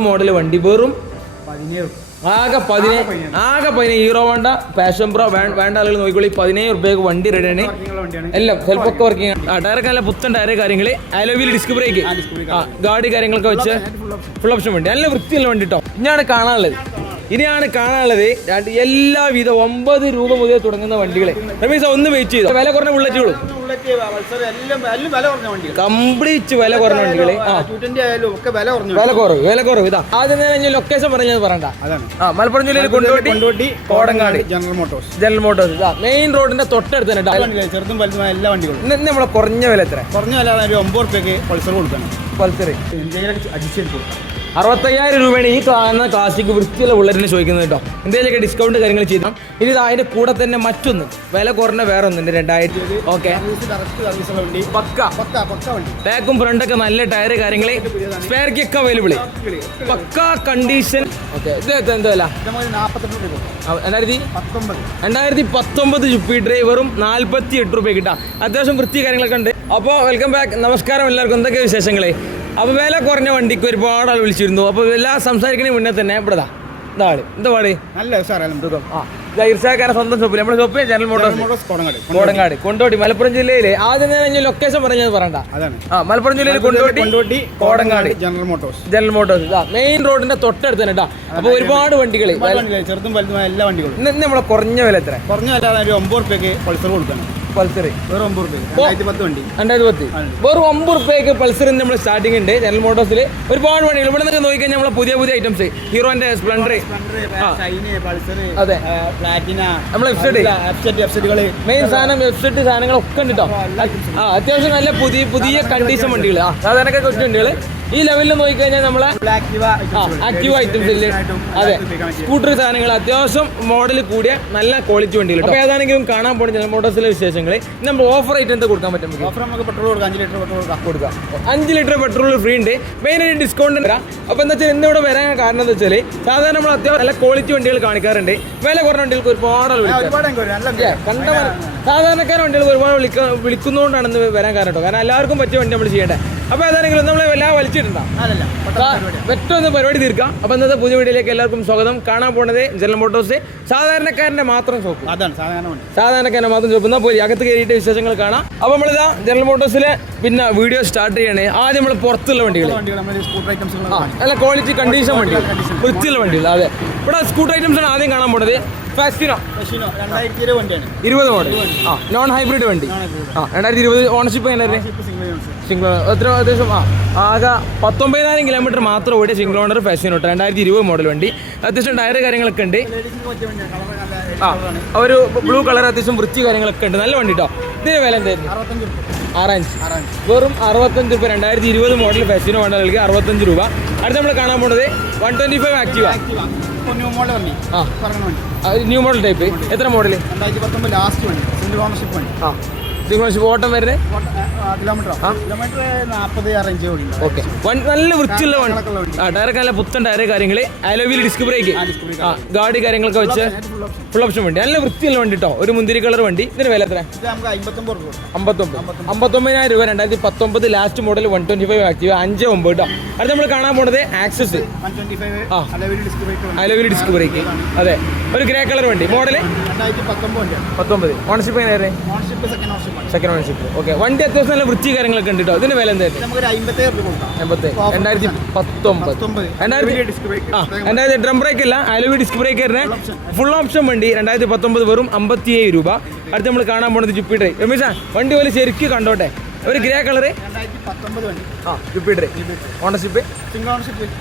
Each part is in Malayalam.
മോഡൽ വണ്ടി വെറും ആകെ 17 ഹീറോ ഹോണ്ട പാഷൻ പ്രോ വേണ്ട ആളുകൾ നോക്കിക്കോളി. 17 രൂപയ്ക്ക് വണ്ടി റെഡിയാണ്. എല്ലാം സെൽഫൊക്കെ വർക്കിംഗ്. ടയറൊക്കെ നല്ല പുത്തൻ ടയർ കാര്യങ്ങൾ, അലോവിൽ ഡിസ്ക് ബ്രേക്ക്, ഗാഡി കാര്യങ്ങളൊക്കെ വെച്ച് ഫുൾ ഓപ്ഷൻ വണ്ടി, നല്ല വൃത്തിയുള്ള വണ്ടി കേട്ടോ. ഇനിയാണ് കാണാനുള്ളത് എല്ലാവിധ 9 രൂപ മുതൽ തുടങ്ങുന്ന വണ്ടികളെ. രമേശ് ഒന്ന് വെയിറ്റ് ചെയ്തോ, വില കുറഞ്ഞ ബുള്ളറ്റുകളും കംപ്ലീറ്റ് വില കുറഞ്ഞ വണ്ടികളെ. വില കുറവ് ഇതാ. ആദ്യം ഞാൻ ലൊക്കേഷൻ പറഞ്ഞത് പറയണ്ട. മലപ്പുറം ജില്ലയിൽ കൊണ്ടോട്ടി കോടങ്ങാട് ജനറൽ മോട്ടോഴ്സ് ഇതാ മെയിൻ റോഡിന്റെ തൊട്ടടുത്ത് തന്നെ. ചെറുതും വലുതുമായ എല്ലാ വണ്ടികളും ഇന്ന് നമ്മളെ കുറഞ്ഞ വില എത്ര? കുറഞ്ഞ വില 9 രൂപയ്ക്ക് പൾസർ കൊടുക്കണം. പൾസർ 65,000 രൂപയാണ് ഈ കാണുന്ന ക്ലാസിക് വൃത്തിയുള്ള ബുള്ളറ്റിന് ചോദിക്കുന്നത് കേട്ടോ. എന്തെങ്കിലുമൊക്കെ ഡിസ്കൗണ്ട് കാര്യങ്ങൾ ചെയ്താൽ ഇനി അതിന്റെ കൂടെ തന്നെ മറ്റൊന്ന് വില കുറഞ്ഞ വേറെ ഒന്നുണ്ട് 2000. ഓക്കെ, ബാക്കും ഫ്രണ്ടൊക്കെ നല്ല ടയർ കാര്യങ്ങൾ, spare kick available, pakka condition. Okay, ഇത് എന്താ വില? 2019 ജുപ്പിറ്റർ വെറും 48 രൂപ കിട്ടാം. അത്യാവശ്യം വൃത്തി കാര്യങ്ങളൊക്കെ ഉണ്ട്. അപ്പോൾ വെൽക്കം ബാക്ക്, നമസ്കാരം എല്ലാവർക്കും. എന്തൊക്കെ വിശേഷങ്ങളെ? അപ്പോൾ വില കുറഞ്ഞ വണ്ടിക്ക് ഒരുപാട് ആൾ വിളിച്ചിരുന്നു. അപ്പോൾ എല്ലാം സംസാരിക്കുന്നതിന് മുന്നേ തന്നെ ഇവിടെ എന്താ പാട് നല്ല ഇർഷാക്കാരെ സ്വന്തം ഷോപ്പിൽ നമ്മുടെ shop general Motors Kodangad Kondotty Malappuram ജില്ലയിലെ. ആദ്യം ഞാൻ ലൊക്കേഷൻ പറഞ്ഞത് പറയണ്ട. മലപ്പുറം ജില്ലയിൽ കൊണ്ടോട്ടി കോടങ്ങാട് ജനറൽ മോട്ടോഴ്സ് ഇതാ മെയിൻ റോഡിന്റെ തൊട്ടടുത്ത് തന്നെ കേട്ടോ. അപ്പോൾ ഒരുപാട് വണ്ടികൾ, ചെറുതും വലുതുമായ എല്ലാ വണ്ടികളും. ഇന്ന് നമ്മളെ കുറഞ്ഞ വില എത്ര? കുറഞ്ഞ വില 9 രൂപയ്ക്ക് പൾസർ കൊടുക്കണം. പൾസർ വെറും 9 രൂപ 2010 വെറും 9 രൂപയ്ക്ക് പൾസറിന് നമ്മൾ സ്റ്റാർട്ടിംഗ് ഉണ്ട് ജനറൽ മോട്ടോഴ്സിൽ. ഒരുപാട് വണ്ടികൾ ഇവിടെ നിന്നൊക്കെ നോക്കിക്കഴിഞ്ഞാൽ നമ്മളെ പുതിയ ഐറ്റംസ് ഹീറോന്റെ സ്പ്ലെൻഡർ, അതെ, നമ്മളെ മെയിൻ സാധനം വെബ്സൈറ്റ് സാധനങ്ങളൊക്കെ ഉണ്ട് കേട്ടോ. അത്യാവശ്യം നല്ല പുതിയ കണ്ടീഷൻ വണ്ടികൾ, സാധാരണ കൊച്ചു വണ്ടികൾ. ഈ ലെവലിൽ നോക്കിക്കഴിഞ്ഞാൽ നമ്മളെ ആക്റ്റീവ് ഐറ്റംസ് ഇല്ലേ, അതെ, സ്കൂട്ടർ സാധനങ്ങൾ, അത്യാവശ്യം മോഡൽ കൂടിയ നല്ല ക്വാളിറ്റി വണ്ടികൾ. അപ്പോൾ ഏതാണെങ്കിലും കാണാൻ പോകുന്ന ജനറൽ മോട്ടോഴ്സിലെ വിശേഷങ്ങൾ. നമ്മൾ ഓഫർ ആയിട്ട് എന്താ കൊടുക്കാൻ പറ്റും? നമുക്ക് പെട്രോൾ കൊടുക്കാം, 5 ലിറ്റർ പെട്രോൾ കൊടുക്കാം. 5 ലിറ്റർ പെട്രോൾ ഫ്രീ ഉണ്ട്. മെയിനായിട്ട് ഡിസ്കൗണ്ട് ഉണ്ട്. അപ്പോൾ എന്താ വെച്ചാൽ ഇന്നിവിടെ വരാൻ കാരണം എന്താ വെച്ചാൽ സാധാരണ നമ്മൾ അത്യാവശ്യം നല്ല ക്വാളിറ്റി വണ്ടികൾ കാണിക്കാറുണ്ട്. വില കുറഞ്ഞ വണ്ടികൾക്ക് ഒരുപാട് സാധാരണക്കാര വണ്ടികൾ ഒരുപാട് വിളിക്കുന്നതുകൊണ്ടാണ് ഇന്ന് വരാൻ കാരണം കേട്ടോ. കാരണം എല്ലാവർക്കും പറ്റിയ വണ്ടി നമ്മൾ ചെയ്യേണ്ടത്. അപ്പോൾ ഏതാണെങ്കിലും നമ്മളെ എല്ലാം വലിച്ചിട്ടുണ്ടാവും, പെട്ടെന്ന് പരിപാടി തീർക്കാം. അപ്പോൾ ഇന്നത്തെ പുതിയ വീഡിയോയിലേക്ക് എല്ലാവർക്കും സ്വാഗതം. കാണാൻ പോകുന്നത് ജനറൽ മോട്ടോഴ്സ് സാധാരണക്കാരൻ്റെ മാത്രം ഷോപ്പ്. സാധാരണക്കാരൻ്റെ മാത്രം ഷോപ്പ്. എന്നാൽ പോയി അകത്ത് കയറിയിട്ട് വിശേഷങ്ങൾ കാണാം. അപ്പോൾ നമ്മളിതാ ജനറൽ മോട്ടോഴ്സിലെ പിന്നെ വീഡിയോ സ്റ്റാർട്ട് ചെയ്യണേ. ആദ്യം നമ്മൾ പുറത്തുള്ള വണ്ടികൾ, നല്ല ക്വാളിറ്റി കണ്ടീഷൻ വണ്ടികൾ, വൃത്തിയുള്ള വണ്ടികൾ. അതെ, ഇവിടെ സ്കൂട്ടർ ഐറ്റംസ് ആണ് ആദ്യം കാണാൻ പോകുന്നത്. ഫാസ്റ്റിനോ 20 മോഡൽ, നോൺ ഹൈബ്രിഡ് വണ്ടി. 2020 ഓണർഷിപ്പ് സിംഗിൾ എത്ര ഏകദേശം ആകെ 19,000 കിലോമീറ്റർ മാത്രം ഓടിയ സിംഗിൾ ഓണർ ഫാസ്റ്റിനോ 2020 മോഡൽ വണ്ടി. അത്യാവശ്യം ടയർ കാര്യങ്ങളൊക്കെ ഉണ്ട്. ഒരു ബ്ലൂ കളർ, അത്യാവശ്യം വൃത്തി കാര്യങ്ങളൊക്കെ ഉണ്ട്. നല്ല വണ്ടി കേട്ടോ. ഇതിന് വില എന്തായിരുന്നു? 65, വെറും 65 രൂപ. 2020 മോഡൽ ഫാസ്റ്റിനോ വണ്ടികൾക്ക് 65 രൂപ. അടുത്ത് നമ്മൾ കാണാൻ പോകുന്നത് 125 ആക്റ്റീവ ന്യൂ മോഡൽ ടൈപ്പ്. എത്ര മോഡൽ? 2019 ലാസ്റ്റ് വണ്ടി, സിംഗിൾ ഓണർഷിപ്പ് വണ്ടി. Single ownership. ഓട്ടം വരുന്നത് കിലോമീറ്റർ 40-65. ഓക്കെ, നല്ല വൃത്തിയുള്ള വണ്ടി. ടയറൊക്കെ നല്ല പുത്തൻ ടയർ കാര്യങ്ങൾ, അലോവിൽ ഡിസ്ക് ബ്രേക്ക്, ഗാഡി കാര്യങ്ങളൊക്കെ വെച്ച് ഫുൾ ഓപ്ഷൻ വണ്ടി, നല്ല വൃത്തിയുള്ള വണ്ടി കേട്ടോ. ഒരു മുന്തിരി കളർ വണ്ടി. ഇതിന് വില എത്ര? 59,000 രൂപ. 2019 ലാസ്റ്റ് മോഡൽ 125 ആക്റ്റീവ് 5.9 കേട്ടോ. അത് നമ്മൾ കാണാൻ പോണത് ആക്സസ് അലോവിൽ ഡിസ്ക് ബ്രേക്ക്, അതെ, ഒരു ഗ്രേ കളർ വണ്ടി. മോഡൽ 2019. ഓണർഷിപ്പ് എങ്ങനെയായിരുന്നു? Second ownership. ഓക്കെ, വണ്ടി അത്യാവശ്യം നല്ല വൃത്തി കാര്യങ്ങളൊക്കെ ഉണ്ട് കേട്ടോ. ഇതിന് വില എന്തായിരുന്നു? 2019 ഡ്രം ബ്രേക്ക് ഇല്ല, അലോവി ഡിസ്ക് ബ്രേക്കറിന് ഫുൾ ഓപ്ഷൻ വണ്ടി. 2019 വെറും 57 രൂപ. അടുത്ത് നമ്മൾ കാണാൻ പോകുന്നത് ജുപ്പിറ്റർ. രമേശ വണ്ടി പോലെ ശരിക്കും കണ്ടോട്ടെ. ഒരു ഗ്രേ കളറ് ജുപ്പിറ്റർ. ഓണർഷിപ്പ്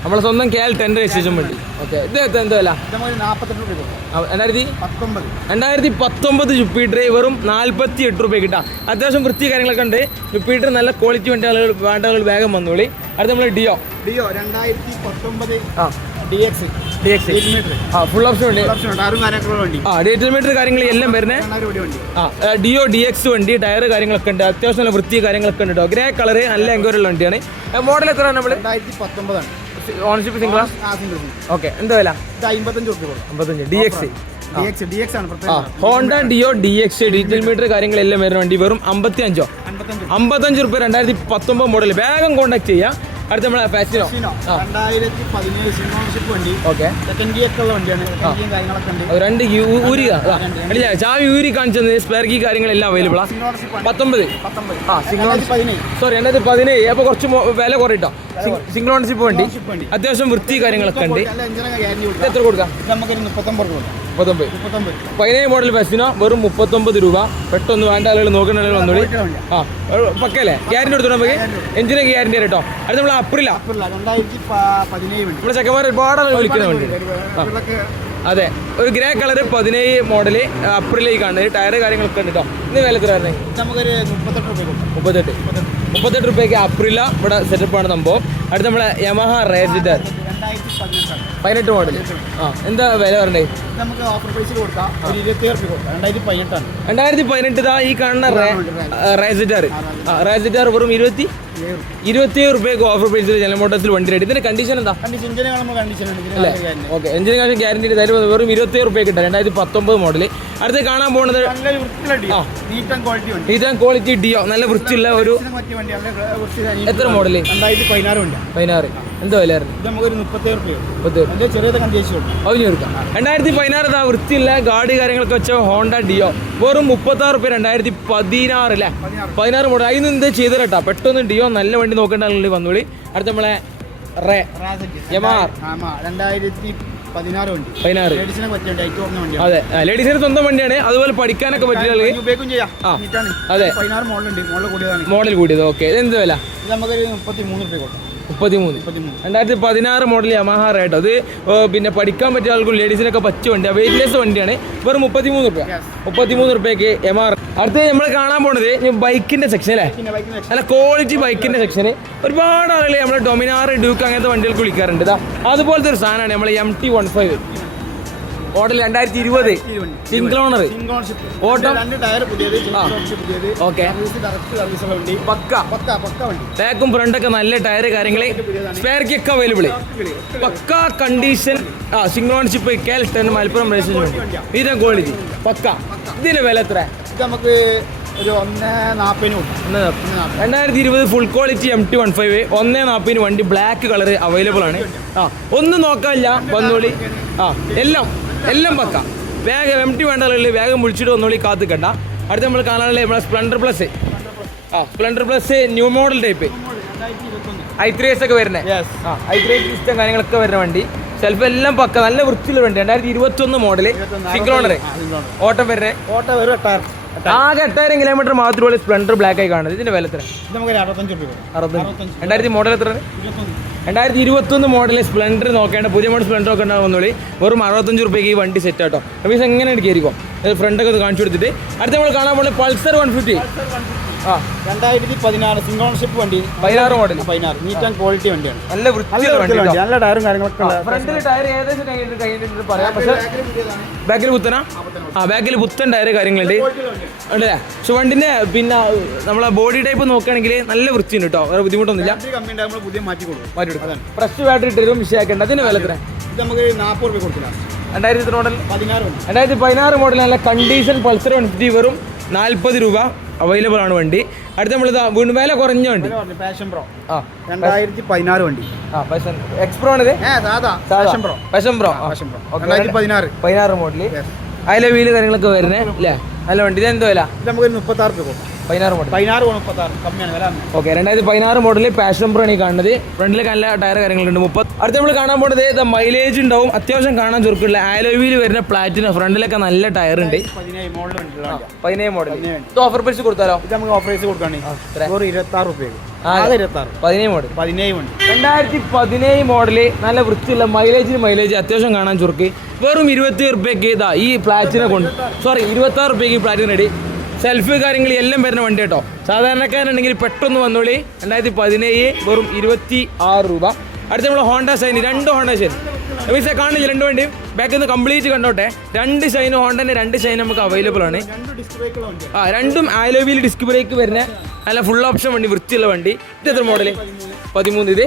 നമ്മളെ സ്വന്തം KL 10 രജിസ്ട്രേഷൻ വണ്ടി. ഓക്കെ, ഇത് എന്താ വില? 2019 ജുപ്പിറ്റർ വെറും 48 രൂപ കിട്ടാം. അത്യാവശ്യം വൃത്തി കാര്യങ്ങളൊക്കെ ഉണ്ട്. ജുപ്പിറ്റർ നല്ല ക്വാളിറ്റി വണ്ടി വേണ്ട ആളുകൾ വേഗം വന്നോളി. അടുത്ത് നമ്മൾ ഡിയോ 2019 ഫുൾ ഓപ്ഷൻ വണ്ടി. ഡീറ്റെയിൽമീറ്റർ കാര്യങ്ങൾ എല്ലാം വരുന്നത്. ഡിയോ DX വണ്ടി. ടയർ കാര്യങ്ങളൊക്കെ ഉണ്ട്. അത്യാവശ്യം നല്ല വൃത്തി കാര്യങ്ങളൊക്കെ ഉണ്ട് കേട്ടോ. ഗ്രേ കളറ് നല്ല എൻക്വയറിയുള്ള വണ്ടിയാണ്. മോഡൽ എത്ര? നമ്മൾ 2019 ഓണർഷിപ്പ് സിംഗിൾ. ഓക്കെ, എന്താ വില? 55 DX ആണ്. Honda Dio DX digital meter കാര്യങ്ങളെല്ലാം വരുന്ന വണ്ടി വെറും 55 രൂപ. 2019 മോഡൽ. വേഗം കോൺടാക്ട് ചെയ്യാം. അടുത്ത നമ്മളെ ഫാസിനോ. 2017 സിംഗിൾ ഓണർഷിപ്പ് വണ്ടി. ഓക്കെ, സെക്കൻഡ് ഗിയർ ഒക്കെ ഉള്ള വണ്ടിയാണ്. സെക്കൻഡ് ഗിയർ കാര്യങ്ങളൊക്കെ ഉണ്ട്. രണ്ട് ഊരി അല്ല ചാവി ഊരി കാണിച്ചത് സ്പെയർ കീ കാര്യങ്ങളെല്ലാം അവൈലബിൾ ആണ്. 19 സോറി 2017. അപ്പോൾ കുറച്ച് വില കുറയിട്ടോ. സിംഗിൾ ഓണർഷിപ്പ് വണ്ടി, അത്യാവശ്യം വൃത്തി കാര്യങ്ങളൊക്കെ ഉണ്ട്. എത്ര കൊടുക്കാം? നമുക്ക് 39. 17 മോഡൽ ഫാസിനോ വെറും 39 രൂപ. പെട്ടെന്ന് വേണ്ട ആളുകൾ നോക്കുന്ന ആളുകൾ വന്നോളി. ആ പക്കല്ലേ, ഗ്യാരണ്ടി കൊടുത്തോ നമുക്ക്. എഞ്ചിനൊക്കെ ഗ്യാരണ്ടി കേട്ടോ. അത് നമ്മൾ അപ്രില 2017 നമ്മുടെ ചെക്കന്മാർ ഒരുപാട് ആളുകൾ വിളിക്കുന്ന വണ്ടി. അതെ, ഒരു ഗ്രേ കളർ 17 മോഡല് അപ്രിലേക്ക് കാണുന്നത്. ടയർ കാര്യങ്ങളൊക്കെ ഉണ്ട് കേട്ടോ. ഇന്ന് വില എത്ര വരുന്നത്? നമുക്കൊരു 38 രൂപയ്ക്ക് അപ്രില ഇവിടെ സെറ്റപ്പാണ് സംഭവം. അടുത്ത് നമ്മളെ യമഹ റേസിഡർ 18 മോഡൽ. ആ എന്താ വില പറഞ്ഞേ? നമുക്ക് ഓഫർ പ്രൈസിൽ കൊടുക്കാം. 2018 ഇതാ ഈ കാണുന്ന റേസിഡർ. റേസിഡർ വെറും 27 രൂപയ്ക്ക് ഓഫർ പ്രൈസിൽ ജനറൽ മോട്ടോഴ്സിൽ വണ്ടി റെഡി. ഇതിന്റെ കണ്ടീഷൻ എന്താ? അല്ലേ, ഓക്കെ, എഞ്ചിന് കാശ് ഗ്യാരണ്ടി വെറും 27 രൂപയ്ക്ക് കിട്ടാം. 2019 മോഡൽ. അടുത്ത് കാണാൻ പോകുന്നത് നീറ്റ് ആൻഡ് ക്വാളിറ്റി ഡിയോ, നല്ല വൃത്തിയുള്ള ഒരു. എത്ര മോഡല്? 2016. എന്താ വില? നമുക്കൊരു 37 ചെറിയ കണ്ടീഷൻ 2016 വൃത്തിയുള്ള ഗാഡി കാര്യങ്ങളൊക്കെ വെച്ച ഹോണ്ട ഡിയോ വെറും 36 രൂപ. 2016 അല്ലേ, 16 മോഡൽ. അതിന് എന്ത് ചെയ്തു കേട്ടോ. പെട്ടെന്ന് ഡിയോ നല്ല വണ്ടി നോക്കേണ്ട ആളുകൾ വന്നോളി. അടുത്ത നമ്മളെ യമഹ 2016 അതെ, ലേഡീസിന് സ്വന്തം വണ്ടിയാണ്. അതുപോലെ പഠിക്കാനൊക്കെ പറ്റിയ അതെ മോഡൽ കൂടിയത്. ഓക്കെ, എന്ത് വില? 2016 മോഡൽ യമഹ റേഡ്. അത് പിന്നെ പഠിക്കാൻ പറ്റിയ ആൾക്കും ലേഡീസിനൊക്കെ പറ്റിയ വണ്ടിയാണ്. വെയിറ്റ്ലെസ് വണ്ടിയാണ്. വെറും 33 രൂപയ്ക്ക് യമഹ. അടുത്ത് നമ്മൾ കാണാൻ പോണത് ബൈക്കിന്റെ സെക്ഷൻ അല്ലേ, നല്ല ക്വാളിറ്റി ബൈക്കിന്റെ സെക്ഷന്. ഒരുപാട് ആളുകൾ നമ്മൾ ഡൊമിനാർ, ഡ്യൂക്ക് അങ്ങനത്തെ വണ്ടികൾക്ക് വിളിക്കാറുണ്ട്. അതുപോലത്തെ ഒരു സാധനമാണ് നമ്മൾ MT-15 മോഡൽ 2020 സിംഗിൾ ഓണർ. ഓട്ടം ഓക്കെ, ബാക്കും ഫ്രണ്ടൊക്കെ നല്ല ടയർ കാര്യങ്ങൾ. സ്പെയർ കീ ഒക്കെ available. Pakka condition. Single ownership. KL10 Malappuram registration. ഇതിന്റെ ക്വാളിറ്റി പക്ക. ഇതിന്റെ വില എത്ര? നമുക്ക് ഒരു 2020 ഫുൾ ക്വാളിറ്റി MT-15 140 വണ്ടി. ബ്ലാക്ക് കളർ അവൈലബിൾ ആണ്. ഒന്നും നോക്കാനില്ല, വന്നോളി. എല്ലാം പക്ക. വേഗം MT വേണ്ട ആളുകളിൽ വേഗം വിളിച്ചിട്ട് വന്നോളി, കാത്തിക്കണ്ട. അടുത്ത് നമ്മൾ കാണാനുള്ള നമ്മളെ Splendor plus. Splendor plus new model type i3s ഒക്കെ വരുന്നത്. i3s സിസ്റ്റം കാര്യങ്ങളൊക്കെ വരുന്ന വണ്ടി. സെൽഫ് എല്ലാം പക്ക, നല്ല വൃത്തിയുള്ള വണ്ടി. 2021 മോഡല് സിംഗിൾ ഓണർ. ഓട്ടം വരുന്നത് ആകെ 8000 കിലോമീറ്റർ മാത്രമേ സ്പ്ലെൻഡർ ബ്ലാക്ക് ആയി കാണുന്നത്. ഇതിന്റെ വില എത്ര? 2000 മോഡൽ എത്ര? 2021 മോഡൽ സ്പ്ലെൻഡർ നോക്കേണ്ട പുതിയ മോഡൽ സ്പ്ലെൻഡർ ഒക്കെ ഉണ്ടാകുന്നോളി. വെറും 65 രൂപയ്ക്ക് ഈ വണ്ടി സെറ്റ് ആട്ടോ. റമീസ് എങ്ങനെ എടുക്കായിരിക്കും ഫ്രണ്ടൊക്കെ ഒന്ന് കാണിച്ചു കൊടുത്തിട്ട്. അടുത്ത നമ്മൾ കാണാൻ പോകുന്നത് പൾസർ 150. 2016 സിംഗിൾ ഓണർഷിപ്പ് വണ്ടി. 16 മോഡൽ. നീറ്റ് ആൻഡ് ക്വാളിറ്റി വണ്ടിയാണ്. നല്ല വൃത്തിയുള്ള വണ്ടി, നല്ല ടയറും കാര്യങ്ങളൊക്കെ. ഫ്രണ്ടിൽ ടയർ ഏകദേശം കഴിഞ്ഞിട്ട് പറയാം. പക്ഷേ ബാക്കിൽ പുത്തനാ? ബാക്കിൽ പുത്തൻ ടയർ കാര്യങ്ങളുണ്ട് ഉണ്ടല്ലേ. പക്ഷെ വണ്ടിന്റെ പിന്നെ നമ്മളെ ബോഡി ടൈപ്പ് നോക്കുകയാണെങ്കിൽ നല്ല വൃത്തിയുണ്ട് കേട്ടോ. വേറെ ബുദ്ധിമുട്ടൊന്നുമില്ല. ഫ്രഷ് ബാറ്ററി ഇട്ടും വിഷയമാക്കേണ്ട. അതിന് വില എത്ര? നമുക്ക് 40 രൂപ കൊടുക്കില്ല. 2016 മോഡൽ നല്ല കണ്ടീഷൻ പൾസർ 150 വെറും 40 രൂപ അവൈലബിൾ ആണ് വണ്ടി. അടുത്ത നമ്മൾ വീണ്ടും വില കുറഞ്ഞ വണ്ടി പാഷൻ പ്രോ 2016 വണ്ടി. എക്സ്പ്രോ ആണിത്. Passion pro 2016 model. അതിലെ വീല് കാര്യങ്ങളൊക്കെ വരുന്നത് അല്ലേ, നല്ല വണ്ടി. ഇത് എന്തോ വില? നമുക്ക് 36 രൂപ. 16 മോഡൽ. 16 കമ്മിയാണ് വില. ഓക്കെ, 2016 മോഡല് പാഷൻ പ്രോ ആണ് ഈ കാണുന്നത്. ഫ്രണ്ടിൽ നല്ല ടയർ കാര്യങ്ങളുണ്ട്. 30. അടുത്ത നമ്മൾ കാണാൻ പോകുന്നത് മൈലേജ് ഉണ്ടാവും, അത്യാവശ്യം കാണാൻ ചുരുക്കില്ല. ആലോ വീല് വരുന്ന പ്ലാറ്റിന. ഫ്രണ്ടിലൊക്കെ നല്ല ടയർ ഉണ്ട്. 17 മോഡൽ. ഇത് ഓഫർ പ്രൈസ് കൊടുത്താലോ? ഇത് നമുക്ക് ഓഫർ പ്രൈസ് കൊടുക്കുകയാണെങ്കിൽ 26 രൂപ. 17 മോഡൽ. 2017 മോഡല് നല്ല വൃത്തിയുള്ള മൈലേജ് അത്യാവശ്യം കാണാൻ ചുരുക്കി. വെറും 27 രൂപയ്ക്ക് ഇതാ ഈ പ്ലാറ്റിനെ കൊണ്ട് 26 രൂപയ്ക്ക് ഈ പ്ലാറ്റിന റെഡി. സെൽഫ് കാര്യങ്ങൾ എല്ലാം വരുന്ന വണ്ടി കേട്ടോ. സാധാരണക്കാരുണ്ടെങ്കിൽ പെട്ടെന്ന് വന്നോളി. 2017 വെറും 26 രൂപ. അടുത്ത നമ്മൾ ഹോണ്ട ഷൈൻ. 2 ഹോണ്ട ഷൈൻ പൈസ കാണില്ല. 2 വണ്ടിയും ബാക്കിൽ നിന്ന് കംപ്ലീറ്റ് കണ്ടോട്ടെ. 2 ഷൈനും ഹോണ്ടൻ്റെ 2 ഷൈൻ നമുക്ക് അവൈലബിൾ ആണ്. രണ്ടും ആലോവിയിൽ ഡിസ്ക് ബ്രേക്ക് വരുന്ന നല്ല ഫുൾ ഓപ്ഷൻ വണ്ടി, വൃത്തിയുള്ള വണ്ടി. ഇത് എത്ര മോഡല്? 13. ഇത്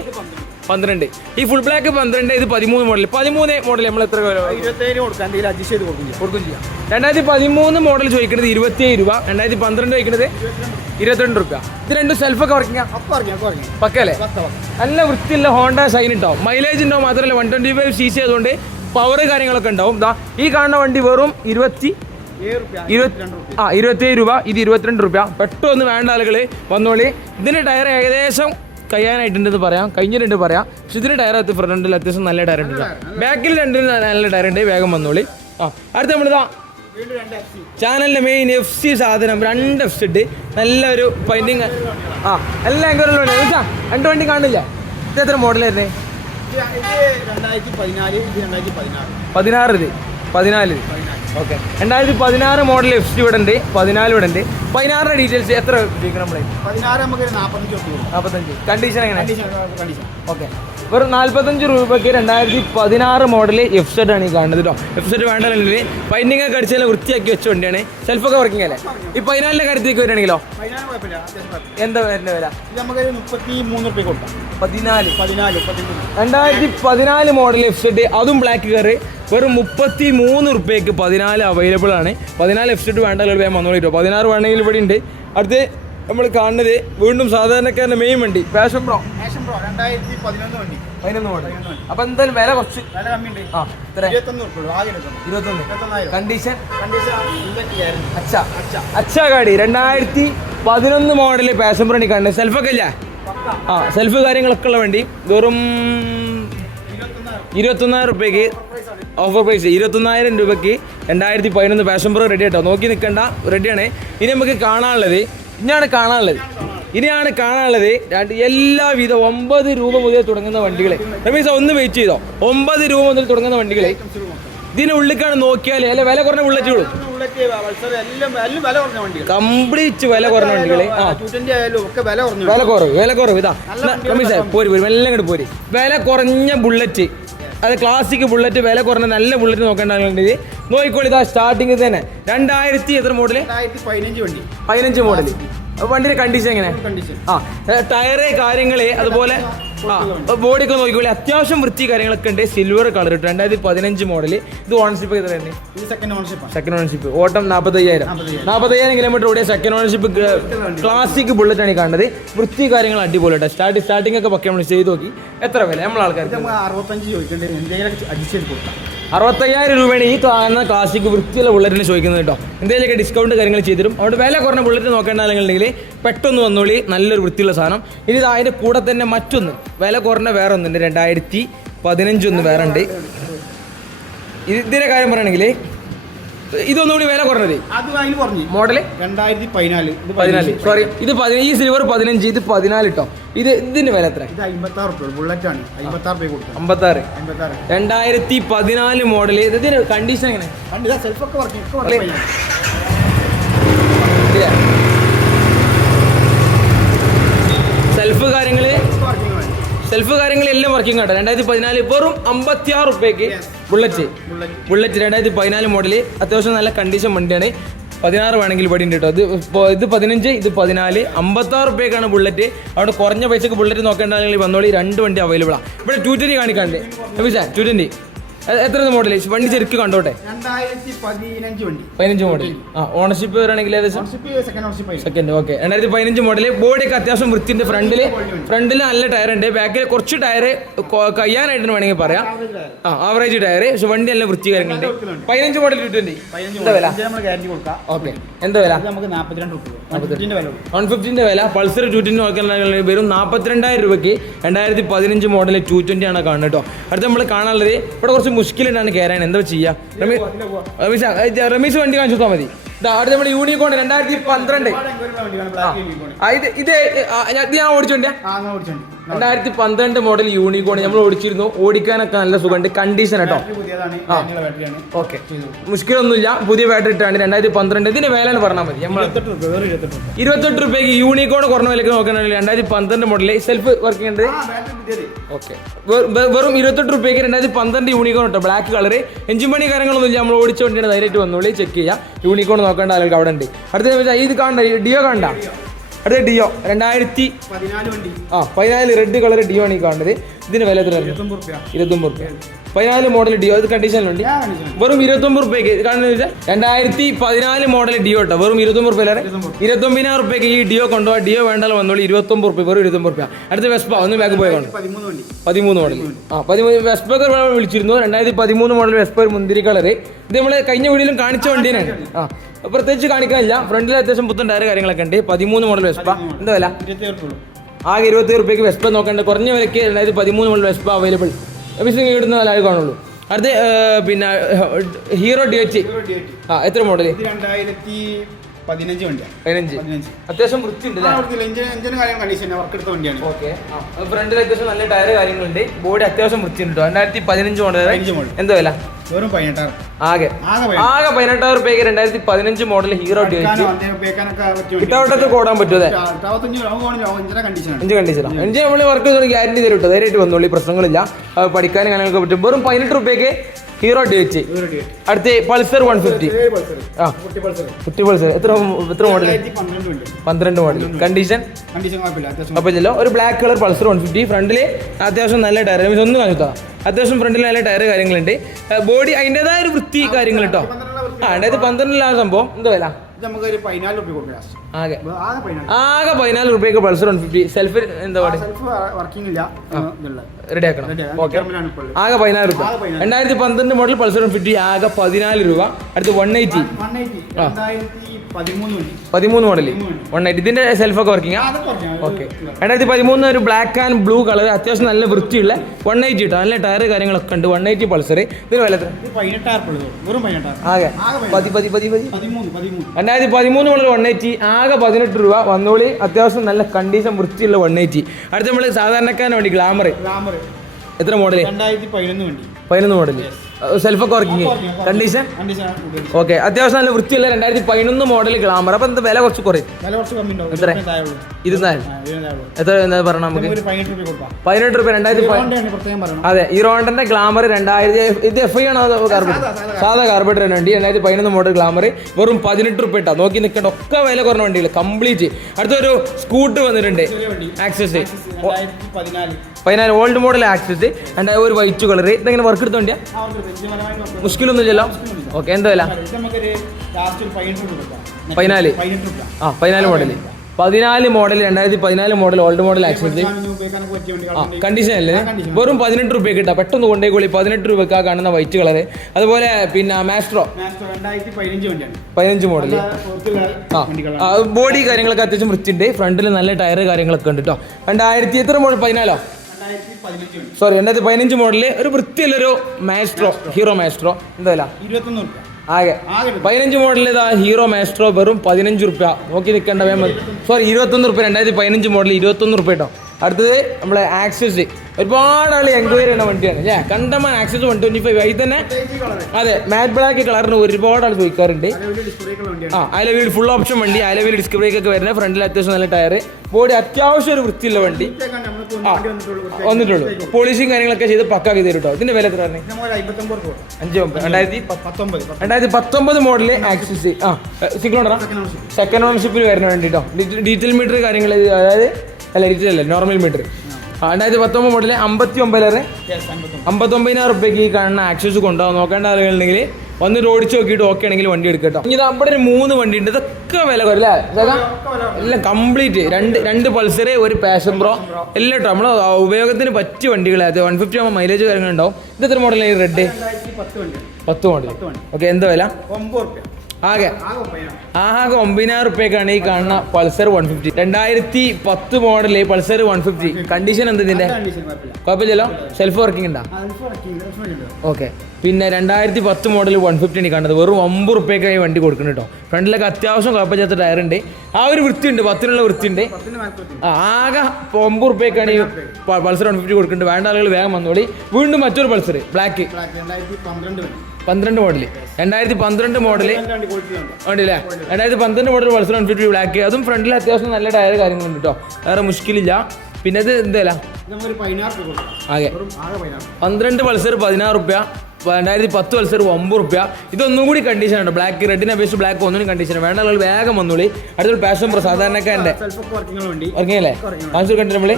12. ഈ ഫുൾ ബ്ലാക്ക് 12, ഇത് 13 മോഡൽ. 13 മോഡൽ നമ്മൾ എത്ര 27 കൊടുക്കാം, എന്തെങ്കിലും അഡ്ജസ്റ്റ് ചെയ്ത് കൊടുക്കും ചെയ്യാം. 2013 മോഡൽ ചോദിക്കുന്നത് 27 രൂപ, 2012 ചോദിക്കുന്നത് 22 രൂപ. ഇത് രണ്ടും സെൽഫൊക്കെ വർക്കിംഗ് പക്കല്ലേ? നല്ല വൃത്തിയുള്ള ഹോണ്ട ഷൈൻ ഉണ്ടാവും, മൈലേജ് ഉണ്ടാവും. മാത്രമല്ല 125cc ആയതുകൊണ്ട് പവർ കാര്യങ്ങളൊക്കെ ഉണ്ടാവും. ഈ കാണുന്ന വണ്ടി വെറും 27 രൂപ, ഇത് 22 രൂപ. പെട്ടെന്ന് വേണ്ട ആളുകൾ വന്നോളി. ഇതിൻ്റെ ടയർ ഏകദേശം കഴിയാനായിട്ടുണ്ടെന്ന് പറയാം, കഴിഞ്ഞിട്ടുണ്ട് പറയാം. പക്ഷെ ഇതിന് ടയർ ഫ്രണ്ടിൽ അത്യാവശ്യം നല്ല ടയർ ഉണ്ട്, ബാക്കിൽ രണ്ടിന് നല്ല ടയർ ഉണ്ട്. വേഗം വന്നോളി. അടുത്ത നമ്മളിതാ ചാനലിൻ്റെ മെയിൻ FC സാധനം, 2 FC ഉണ്ട്. നല്ലൊരു പൈൻറ്റിങ്. എല്ലാം എങ്കിലും 2 വണ്ടി കാണില്ല. ഇത് എത്ര മോഡലായിരുന്നേ? 14 ഓക്കെ. 2016 മോഡൽ FC ഇവിടെ ഉണ്ട്, 14 ഇവിടെ ഉണ്ട്. 16 ഡീറ്റെയിൽസ് എത്ര ഉപയോഗിക്കണം നമ്മൾ? 45 കണ്ടീഷൻ എങ്ങനെ? ഓക്കെ, വെറും 45 രൂപയ്ക്ക് 2016 മോഡൽ FZ ആണ് ഈ കാണുന്നത് കേട്ടോ. FZ വേണ്ടല്ലേ, പൈൻറ്റിംഗ് ഒക്കെ അടിച്ചാൽ വൃത്തിയാക്കി വെച്ച വണ്ടിയാണ്. സെൽഫൊക്കെ വർക്കിംഗ് അല്ലേ? ഈ 14 കാര്യത്തിലേക്ക് വരികയാണെങ്കിലോ എന്താ വരുന്ന വില? 2014 മോഡൽ FZ, അതും ബ്ലാക്ക് കളർ, വെറും 33 റുപ്യക്ക് 14 അവൈലബിൾ ആണ്. 14 FZ വേണ്ട വേഗം വന്നോളൂ കേട്ടോ. 16 വേണമെങ്കിൽ ഇവിടെ ഉണ്ട്. അടുത്ത് നമ്മൾ കാണുന്നത് വീണ്ടും സാധാരണക്കാരൻ്റെ മെയിൻ വണ്ടി, പാഷൻ പ്രോ 11 മോഡൽ. അപ്പൊ എന്തായാലും വില കുറച്ച് 21 കണ്ടീഷൻ അച്ഛാ ഗാഡി 2011 മോഡല് പാഷൻ പ്രോ കാണുന്നത്. സെൽഫൊക്കെ ഇല്ല? സെൽഫ് കാര്യങ്ങളൊക്കെ ഉള്ള വണ്ടി. വെറും 21,000 റുപ്യക്ക് ഓഫർ പ്രൈസ്. 21,000 രൂപയ്ക്ക് 2011 പാഷൻ പ്രോ റെഡി കേട്ടോ. നോക്കി നിൽക്കണ്ട, റെഡിയാണ്. ഇനി നമുക്ക് കാണാനുള്ളത് ഇനിയാണ് കാണാനുള്ളത് എല്ലാവിധ 9 രൂപ മുതൽ തുടങ്ങുന്ന വണ്ടികൾ. റമീസ ഒന്ന് വെയിറ്റ് ചെയ്തോ. 9 രൂപ മുതൽ തുടങ്ങുന്ന വണ്ടികൾ ഇതിനുള്ളിലേക്കാണ് നോക്കിയാൽ അല്ലെ വില കുറഞ്ഞ ബുള്ളറ്റുകളും കംപ്ലീറ്റ് വില കുറഞ്ഞ വണ്ടികള്. വില കുറവ് ഇതാ റമീസ പോരി എല്ലാം കൂടെ പോരി. വില കുറഞ്ഞ ബുള്ളറ്റ്, അത് ക്ലാസിക് ബുള്ളറ്റ്, വില കുറഞ്ഞ നല്ല ബുള്ളറ്റ് നോക്കേണ്ടത് നോക്കിക്കോളി. ഇതാ സ്റ്റാർട്ടിങ് തന്നെ 2000 എത്ര മോഡല്? 15 മോഡല്. വണ്ടിയുടെ കണ്ടീഷൻ എങ്ങനെ? ടയറ് കാര്യങ്ങള് അതുപോലെ ബോഡിയൊക്കെ നോക്കിക്കോളി. അത്യാവശ്യം വൃത്തി കാര്യങ്ങളൊക്കെ ഉണ്ട്. Silver colour 2015 model. ഇത് ഓണർഷിപ്പ് എത്ര തന്നെ? Second ownership. ഓട്ടം 45,000 കിലോമീറ്റർ ഓടിയ സെക്കൻഡ് ഓണർഷിപ്പ് ക്ലാസിക് ബുള്ളറ്റ് ആണ് ഈ കാണുന്നത്. വൃത്തി കാര്യങ്ങൾ അടിപൊളി കേട്ടോ. സ്റ്റാർട്ടിംഗ് ഒക്കെ പക്കെ നമ്മൾ ചെയ്ത് നോക്കി. എത്ര വില നമ്മളെ ആൾക്കാർ? 65,000 രൂപയാണ് ഈ കാണുന്ന ക്ലാസിക് വൃത്തിയുള്ള ബുള്ളറ്റിന് ചോദിക്കുന്നത് കേട്ടോ. എന്തെങ്കിലുമൊക്കെ ഡിസ്കൗണ്ട് കാര്യങ്ങൾ ചെയ്തിരും. അവിടെ വില കുറഞ്ഞ ബുള്ളറ്റ് നോക്കേണ്ട ആളുകളുണ്ടെങ്കിൽ പെട്ടെന്ന് വന്നോളി. നല്ലൊരു വൃത്തിയുള്ള സാധനം. ഇനി അതിൻ്റെ കൂടെ തന്നെ മറ്റൊന്ന് വില കുറഞ്ഞ വേറെ ഒന്നുണ്ട്, 2015 ഒന്ന് വേറെ ഉണ്ട്. ഇതിൻ്റെ കാര്യം പറയുകയാണെങ്കിൽ ഇതൊന്നുകൂടി വില കുറഞ്ഞത് മോഡല് 2014. സോറി, ഇത് ഈ സിൽവർ 15, ഇത് 14 കേട്ടോ. ഇതിന്റെ വില എത്ര? 2014 മോഡല്. ഇതിന്റെ കണ്ടീഷൻ എങ്ങനെ? സെൽഫ് കാര്യങ്ങളെല്ലാം വർക്കിംഗ് ആട്ടോ. 2014 വെറും 56 റുപ്യക്ക് ബുള്ളറ്റ് 2014 മോഡല്. അത്യാവശ്യം നല്ല കണ്ടീഷൻ വണ്ടിയാണ്. 16 വേണമെങ്കിൽ ഇവിടെ ഉണ്ട് കേട്ടോ. ഇത് 15, ഇത് 14. 56 റുപ്യക്കാണ് ബുള്ളറ്റ്. അവിടെ കുറഞ്ഞ പൈസക്ക് ബുള്ളറ്റ് നോക്കേണ്ട ആണെങ്കിൽ വന്നോളി. 2 വണ്ടി അവൈലബിൾ ആണ്. ഇവിടെ 220 കാണിക്കാണ്ട്. 220 എത്ര മോഡൽ വണ്ടി ശരിക്കും കണ്ടോട്ടെ? 15 മോഡൽ. ഓണർഷിപ്പ് വരാണെങ്കിൽ ഏകദേശം സെക്കൻഡ്. Okay, 2015 model. ബോഡിയൊക്കെ അത്യാവശ്യം വൃത്തിയുണ്ട്. ഫ്രണ്ടിൽ നല്ല ടയർ ഉണ്ട്. ബാക്കിൽ കുറച്ച് ടയർ കഴിയാനായിട്ട് വേണമെങ്കിൽ പറയാം. Average tyre. പക്ഷെ വണ്ടി നല്ല വൃത്തി കാര്യങ്ങളുണ്ട്. 15 മോഡൽ 220 എന്താ വില? ഓക്കെ, എന്താ വില? 150 വില. പൾസർ 220 നോക്കാൻ വരും 42,000 രൂപയ്ക്ക് 2015 മോഡൽ 220 ആണ് കാണുന്നത് കേട്ടോ. അടുത്ത് നമ്മൾ കാണാനുള്ളത് ഇവിടെ കുറച്ച് മുഷ്കിലുണ്ടാണ് കയറാൻ. എന്താ ചെയ്യാ? റമീസ് വണ്ടി കാണിച്ചു കൊടുത്താൽ മതി. അടുത്ത നമ്മുടെ യൂണിക്കോൺ 2012. ഇത് ഞാൻ ഓടിച്ചോണ്ടേ 2012 മോഡൽ യൂണിക്കോൺ നമ്മൾ ഓടിച്ചിരുന്നു. ഓടിക്കാനൊക്കെ നല്ല സുഖമുണ്ട്. കണ്ടീഷൻ കേട്ടോ. ഓക്കെ, മുഷ്കിലൊന്നുമില്ല. പുതിയ ബാറ്ററി ഇട്ടാണ് 2012. ഇതിന്റെ വില പറഞ്ഞാൽ മതി. 28 രൂപയ്ക്ക് യൂണിക്കോൺ കുറഞ്ഞ വിലക്ക് നോക്കുകയാണെങ്കിൽ 2012 മോഡൽ സെൽഫ് വർക്കിംഗ് ഉണ്ട്. ഓക്കെ, വെറും 28 രൂപയ്ക്ക് 2012 യൂണിക്കോൺ കേട്ടോ. Black colour. എഞ്ചിൻ പണി കാര്യങ്ങളൊന്നും ഇല്ല. നമ്മൾ ഓടിച്ച വണ്ടിയാണ്. ധൈര്യമായിട്ട് വന്നോളി, ചെക്ക് ചെയ്യാം. യൂണിക്കോൺ നോക്കേണ്ട ആളുകൾക്ക് അവിടെ ഉണ്ട്. അടുത്ത ഇത് കാണണ്ട, ഡിയോ കാണണ്ട. അടുത്ത ഡിയോ 2014 വണ്ടി 14 റെഡ് കളർ ഡിയോ ആണ് ഈ കാണുന്നത്. ഇതിന് വില എത്ര? 29 റുപ്യ. 14 മോഡൽ ഡിയോ. ഇത് കണ്ടീഷനിലുണ്ട്. വെറും 29 റുപ്യക്ക് കാണുന്നത് വെച്ചാൽ 2014 മോഡൽ ഡിയോ കേട്ടോ. വെറും 29 റുപ്യ. 29,000 റുപ്യക്ക് ഈ ഡിയോ കൊണ്ടുപോകാം. ഡിയോ വേണ്ടാലും വന്നോളൂ. 29 റുപ്യ. വെറും 29 റുപ്യ. അടുത്ത വെസ്പ ഒന്ന് ബാക്ക് പോയി കാണും. 13 മോഡൽ. 13 വെസ്പൊക്കെ വിളിച്ചിരുന്നു. 2013 മോഡൽ വെസ്പ ഒരു മുന്തിരി കളർ. ഇത് നമ്മൾ കഴിഞ്ഞ വീഡിയോയിലും കാണിച്ച വണ്ടിയാണ്. പ്രത്യേകിച്ച് കാണിക്കാനില്ല. ഫ്രണ്ടിൽ അത്യാവശ്യം പുത്തൻ ടയർ കാര്യങ്ങളൊക്കെ ഉണ്ട്. 13 മോഡൽ വെസ്പ. എന്താ വില? ആകെ 27 റുപ്യക്ക് വെസ്പ നോക്കേണ്ട. കുറഞ്ഞ വിലയ്ക്ക് 2013 മോഡൽ വെസ്പ അവൈലബിൾ. മിസ്സിംഗ് ഇടുന്ന വില കാണുള്ളൂ. അടുത്ത് പിന്നെ ഹീറോ DH. എത്ര മോഡൽ? 15. അത്യാവശ്യം വൃത്തിയുണ്ട്. ഓക്കെ. ഫ്രണ്ടിൽ അത്യാവശ്യം നല്ല ടയർ കാര്യങ്ങളുണ്ട്. ബോഡി അത്യാവശ്യം വൃത്തിയുണ്ട്. 2015 മോഡൽ. എന്താ വില? ആകെ 18,000 റുപ്യക്ക് 2015 മോഡൽ ഹീറോ DH. ഇട്ടവട്ടത്ത് ഓടാൻ പറ്റുമോ? എഞ്ചിൻ കണ്ടീഷനാണ്. എഞ്ചിൻ നമ്മൾ വർക്ക് ഗ്യാരണ്ടി തരും കേട്ടോ. ധൈര്യമായിട്ട് വന്നോളൂ. പ്രശ്നങ്ങളില്ല. പഠിക്കാനും കാര്യങ്ങളൊക്കെ പറ്റും. വെറും 18 റുപ്യക്ക് ഹീറോ DH. അടുത്ത് പൾസർ 150. കുട്ടി പൾസർ. എത്ര മോഡൽ? 12 മോഡൽ. കണ്ടീഷൻ കുഴപ്പമില്ലല്ലോ. ഒരു ബ്ലാക്ക് കളർ പൾസർ 150. ഫ്രണ്ടില് അത്യാവശ്യം നല്ല ടയർ. ഒന്ന് കാണിക്കാം. അത്യാവശ്യം ഫ്രണ്ടിൽ നല്ല ടയർ കാര്യങ്ങളുണ്ട്. ബോഡി അതിൻ്റെതായ ഒരു വൃത്തി കാര്യങ്ങൾ കേട്ടോ. 2012 സംഭവം. എന്താ വില? ആകെ 14 റുപ്യക്ക് പൾസർ 150. സെൽഫ് എന്താ പറയുക? റെഡി ആക്കണം. ഓക്കെ. ആകെ 14 രൂപ. 2012 മോഡൽ പൾസർ 150. ആകെ 14 രൂപ. അടുത്ത് 180. 13 മോഡൽ 180. ഇതിന്റെ സെൽഫൊക്കെ വർക്കിംഗ്. ഓക്കെ. 2013 ഒരു ബ്ലാക്ക് ആൻഡ് ബ്ലൂ കളർ. അത്യാവശ്യം നല്ല വൃത്തിയുള്ള 180 കേട്ടോ. നല്ല ടയർ കാര്യങ്ങളൊക്കെ ഉണ്ട്. 180 പൾസർ. ഇതിന് വില ആകെ 2013 മോഡൽ 180. ആകെ 18 രൂപ. വന്നോളി. അത്യാവശ്യം നല്ല കണ്ടീഷൻ വൃത്തിയുള്ള 180. അടുത്ത് നമ്മൾ സാധാരണക്കാരന് വേണ്ടി ഗ്ലാമർ. എത്ര മോഡൽ? 2011 മോഡൽ. സെൽഫൊക്കെ വർക്കിംഗ്. Condition okay. അത്യാവശ്യം നല്ല വൃത്തിയുള്ള 2011 മോഡൽ ഗ്ലാമർ. അപ്പൊ എന്താ വില കുറച്ച് കുറയും? എത്ര? 24. എത്ര പറഞ്ഞാൽ നമുക്ക്? 18 രൂപ. 2000. അതെ. ഹീറോ ഹോണ്ടന്റെ ഗ്ലാമർ 2000. ഇത് FI ആണോ? കാർബറേറ്റർ. സാധാ കാർബറേറ്റർ വണ്ടി. 2011 മോഡൽ ഗ്ലാമർ. വെറും 18 രൂപ ഇട്ടാ. നോക്കി നിൽക്കേണ്ട. ഒക്കെ വില കുറഞ്ഞ വണ്ടികൾ കംപ്ലീറ്റ്. അടുത്തൊരു സ്കൂട്ടർ വന്നിട്ടുണ്ട്. Access 14 old model access. ഒരു വൈറ്റ് കളർ. ഇതെങ്ങനെ വർക്ക് എടുത്ത വണ്ടിയാ? മുഷ്കിലൊന്നും ഇല്ലല്ലോ. ഓക്കെ. എന്താ വില? 14 model. 14 model 2014 model old model access. Condition അല്ലേ? വെറും 18 രൂപ കിട്ടാം. പെട്ടെന്ന് കൊണ്ടേക്കോളി. 18 രൂപയ്ക്ക് കാണുന്ന വൈറ്റ് കളർ. അതുപോലെ പിന്നെ മാസ്ട്രോ 15 മോഡൽ. ബോഡി കാര്യങ്ങളൊക്കെ അത്യാവശ്യം വൃത്തിയുണ്ട്. ഫ്രണ്ടിൽ നല്ല ടയർ കാര്യങ്ങളൊക്കെ ഉണ്ട് കേട്ടോ. 2000 എത്ര മോഡൽ? 14 sorry 2015 model. ഒരു വൃത്തിയുള്ളൊരു മാസ്ട്രോ ഹീറോ മാസ്ട്രോ. എന്താ വില? 21 രൂപ. ആകെ 15 മോഡൽ. ഇതാ ഹീറോ മാസ്ട്രോ. വെറും 15 രൂപ. നോക്കി നിൽക്കേണ്ട. സോറി 21 രൂപ. 2015 മോഡൽ 21 രൂപ കേട്ടോ. അടുത്തത് നമ്മളെ ആക്സസ്. ഒരുപാട് ആൾ എൻക്വയറി ചെയ്യുന്ന വണ്ടിയാണ്. കണ്ടമാൻ ആക്സസ് 125. അതിൽ തന്നെ അതെ മാറ്റ് ബ്ലാക്ക് കളറിന് ഒരുപാട് ആൾ ചോദിക്കാറുണ്ട്. അതിലെ ഫുൾ ഓപ്ഷൻ വണ്ടി. അതിലെ ഡിസ്ക് ബ്രേക്ക് ഒക്കെ വരുന്നത്. ഫ്രണ്ടിൽ അത്യാവശ്യം നല്ല ടയർ. ബോഡി അത്യാവശ്യം ഒരു വൃത്തിയുള്ള വണ്ടി വന്നിട്ടുള്ളൂ. പോളിഷിങ് കാര്യങ്ങളൊക്കെ ചെയ്ത് പക്കാക്കി തരും കേട്ടോ. ഇതിന്റെ വില എത്ര? 2019 മോഡല് ആക്സസ്. സിക്ലോണ്ടറാ? സെക്കൻഡ് ഓണർഷിപ്പിൽ വരുന്ന വേണ്ടി കേട്ടോ. ഡീറ്റെയിൽ മീറ്റർ കാര്യങ്ങൾ. അതായത് അല്ല ഡീറ്റെയിൽ അല്ല, നോർമൽ മീറ്റർ. 2019 മോഡല് 59,000 റുപ്യക്ക് ഈ കാണുന്ന ആക്സസ് കൊണ്ടുപോകാൻ നോക്കേണ്ട ആളുകളുണ്ടെങ്കിൽ വന്നിട്ട് ഓടിച്ച് നോക്കിയിട്ട് ഓക്കെ ആണെങ്കിൽ വണ്ടി എടുക്കാം കേട്ടോ. ഇനി അവിടെ ഒരു 3 വണ്ടി ഉണ്ട്. ഇതൊക്കെ വില കുറയില്ല. എല്ലാം കംപ്ലീറ്റ്. രണ്ട് പൾസർ, ഒരു പാഷൻ പ്രോ എല്ലാം കേട്ടോ. നമ്മളെ ഉപയോഗത്തിന് പറ്റിയ വണ്ടികളെ. അത് 150 ആകുമ്പോൾ മൈലേജ് കാര്യങ്ങളുണ്ടാവും. ഇത് എത്ര മോഡലാണ്? Red 10 model. ഓക്കെ. എന്താ വില? ആകെ 9,000 റുപ്യക്കാണ് ഈ കാണുന്ന പൾസർ 150. 2010 model Pulsar 150. കണ്ടീഷൻ എന്താ ഇതിന്റെ? കുഴപ്പമില്ലല്ലോ. സെൽഫ് വർക്കിംഗ് ഉണ്ടാ? ഓക്കെ. പിന്നെ 2010 മോഡൽ 150 ആണ് കാണുന്നത്. വെറും 9 റുപ്യക്കായി വണ്ടി കൊടുക്കണം കേട്ടോ. ഫ്രണ്ടിലൊക്കെ അത്യാവശ്യം കുഴപ്പമില്ലാത്ത ടയർ ഉണ്ട്. ആ ഒരു വൃത്തിയുണ്ട്. 10-നുള്ള വൃത്തിയുണ്ട്. ആകെ 9 റുപ്യക്കാണ് ഈ പൾസർ 150 കൊടുക്കുന്നുണ്ട്. വേണ്ട ആളുകൾ വേഗം വന്നോളി. വീണ്ടും മറ്റൊരു പൾസർ ബ്ലാക്ക് 12 മോഡല്. 2012 മോഡല് ഉണ്ടല്ലേ? 2012 മോഡൽ പൾസർ 150 ബ്ലാക്ക്. അതും ഫ്രണ്ടിൽ അത്യാവശ്യം നല്ല ടയർ കാര്യങ്ങളുണ്ട് കേട്ടോ. വേറെ മുഷ്കിലില്ല. പിന്നെ ഇത് എന്തല്ല? ആകെ 12 പൾസർ 16 റുപ്യ. 2010 പൾസർ 9 റുപ്യ. ഇതൊന്നും കൂടി കണ്ടീഷൻ ഉണ്ട്. ബ്ലാക്ക് റെഡിനെ അപേക്ഷിച്ച് ബ്ലാക്ക് ഒന്നും കണ്ടീഷൻ വേണ്ട ആളുകൾ വേഗം വന്നോളി. അടുത്തൊരു പാഷൻ പ്രോ സാധാരണക്കാരൻ്റെ ഇറങ്ങിയല്ലേ കാണിച്ചു കണ്ടിട്ട് നമ്മള്.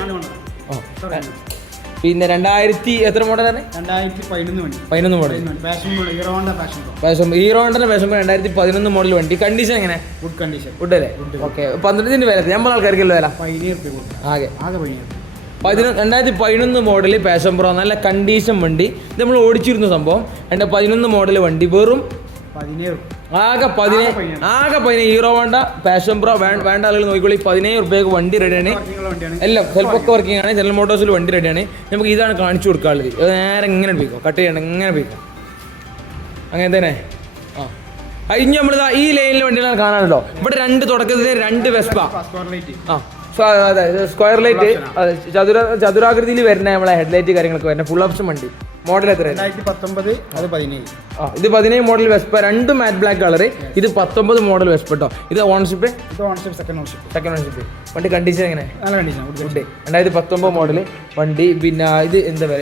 പിന്നെ 2000 എത്ര മോഡലാണ്? 2011 മോഡൽ ഹീറോ ഹോണ്ടന്റെ പാഷൻ പ്രോ 2011 മോഡൽ വണ്ടി. കണ്ടീഷൻ എങ്ങനെ? ഗുഡ് അല്ലേ? ഓക്കെ. 15 വില നമ്മളെ ആൾക്കാർക്കല്ലോ വില ആകെ 2011 മോഡൽ പാഷൻ പ്രോ നല്ല കണ്ടീഷൻ വണ്ടി. ഇത് നമ്മൾ ഓടിച്ചിരുന്ന സംഭവം. 2011 മോഡൽ വണ്ടി വെറും ആകെ 17 ഹീറോ ഹോണ്ട പാഷൻ പ്രോ വേണ്ട ആളുകൾ നോക്കിക്കോളി. 17 റുപ്യക്ക് വണ്ടി റെഡിയാണ്. എല്ലാം സെൽഫൊക്കെ വർക്കിംഗ് ആണ്. ജനറൽ മോട്ടോഴ്സിൽ വണ്ടി റെഡിയാണ്. നമുക്ക് ഇതാണ് കാണിച്ചു കൊടുക്കാനുള്ളത്. അത് നേരെ എങ്ങനെ ഉപയോഗിക്കും, കട്ട് ചെയ്യണം, എങ്ങനെ ഉപയോഗിക്കും അങ്ങനെ തന്നെ. ഇനി നമ്മളിതാ ഈ ലൈനിലെ വണ്ടികളാണ് കാണാനുണ്ടോ. ഇവിടെ തുടക്കത്തിൽ 2 വെസ്പ അതെ സ്ക്വയർ ലൈറ്റ് ചതുരാകൃതിയിൽ വരുന്ന നമ്മളെ ഹെഡ്ലൈറ്റ് കാര്യങ്ങളൊക്കെ വരുന്ന ഫുൾ ഓപ്ഷൻ വണ്ടി. മോഡൽ എത്ര? 2019. ഇത് 17 മോഡൽ വെസ്പ, 2 മാറ്റ് ബ്ലാക്ക് കളർ. ഇത് 19 മോഡൽ വെസ്പ കേട്ടോ. ഇത് ഓണർഷിപ്പ് സെക്കൻഡ് ഓണർഷിപ്പ്. വണ്ടി കണ്ടീഷൻ എങ്ങനെ? നല്ല കണ്ടീഷൻ. 2019 മോഡൽ വണ്ടി. പിന്നെ ഇത് എന്താ വില?